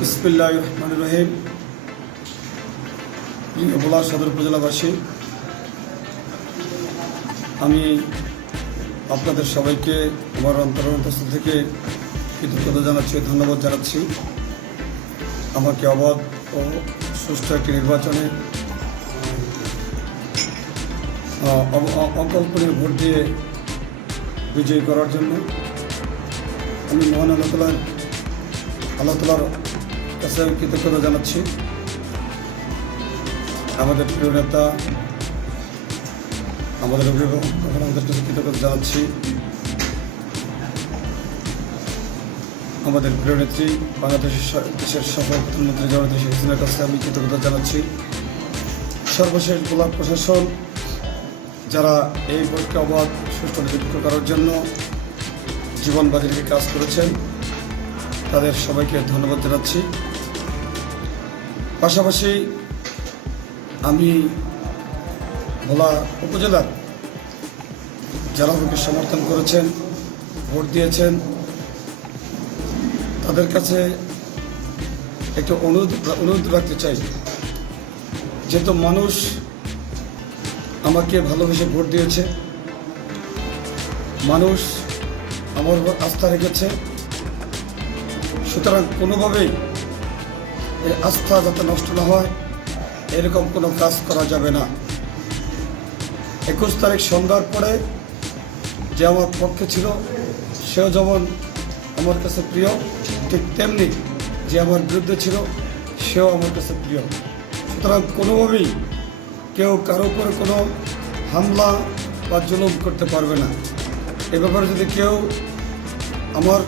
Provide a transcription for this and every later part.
বিসমিল্লাহির রহমানির রহিম। ভোলা সদর উপজেলাবাসী, আমি আপনাদের সবাইকে আমার অন্তঃস্থল থেকে কৃতজ্ঞতা জানাচ্ছি, ধন্যবাদ জানাচ্ছি। আমাকে অবাধ ও সুষ্ঠু একটি নির্বাচনে অকল্পনীয় ভোট দিয়ে বিজয়ী করার জন্য আমি মহান আল্লাহ তাআলার কাছে কৃতজ্ঞতা জানাচ্ছি। আমাদের প্রিয় নেতা, আমাদের অভিভাবক, আমাদের কাছে কৃতজ্ঞতা জানাচ্ছি। আমাদের প্রিয় নেত্রী বাংলাদেশের সফল প্রধানমন্ত্রী জনতা শেখ হাসিনার কাছে আমি কৃতজ্ঞতা জানাচ্ছি। সর্বশেষ ব্লক প্রশাসন, যারা এই ভোটকে অবাধ সুষ্ঠু নিরপেক্ষ করার জন্য জীবন বাজি রেখে কাজ করেছেন, তাদের সবাইকে ধন্যবাদ জানাচ্ছি। পাশাপাশি আমি ভোলা উপজেলার যারা আমাকে সমর্থন করেছেন, ভোট দিয়েছেন, তাদের কাছে একটু অনুরোধ রাখতে চাই। যেহেতু মানুষ আমাকে ভালোবেসে ভোট দিয়েছে, মানুষ আমার উপর আস্থা রেখেছে, সুতরাং কোনোভাবেই এই আস্থা যাতে নষ্ট না হয় এরকম কোনো কাজ করা যাবে না। 21 তারিখ সন্ধ্যার পরে যে আমার পক্ষে ছিল, সেও যেমন আমার কাছে প্রিয়, ঠিক তেমনি যে আমার বিরুদ্ধে ছিল সেও আমার কাছে প্রিয়। সুতরাং কোনোভাবেই কেউ কারো উপরে কোনো হামলা বা জুলুম করতে পারবে না। এ ব্যাপারে যদি কেউ আমার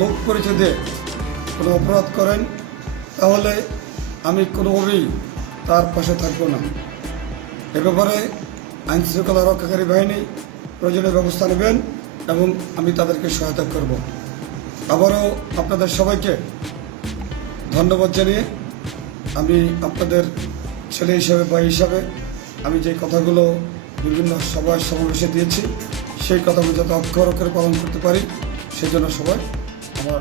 লোক পরিচয় দিয়ে কোনো অপরাধ করেন, তাহলে আমি কোনোভাবেই তার পাশে থাকবো না। এ ব্যাপারে আইন শৃঙ্খলা রক্ষাকারী বাহিনী প্রয়োজনীয় ব্যবস্থা নেবেন এবং আমি তাদেরকে সহায়তা করব। আবারও আপনাদের সবাইকে ধন্যবাদ জানিয়ে আমি আপনাদের ছেলে হিসাবে, ভাই হিসাবে আমি যে কথাগুলো বিভিন্ন সভায় সমাবেশে দিয়েছি, সেই কথাগুলো যাতে অক্ষর অক্ষরে পালন করতে পারি, সেই জন্য সবাই আমার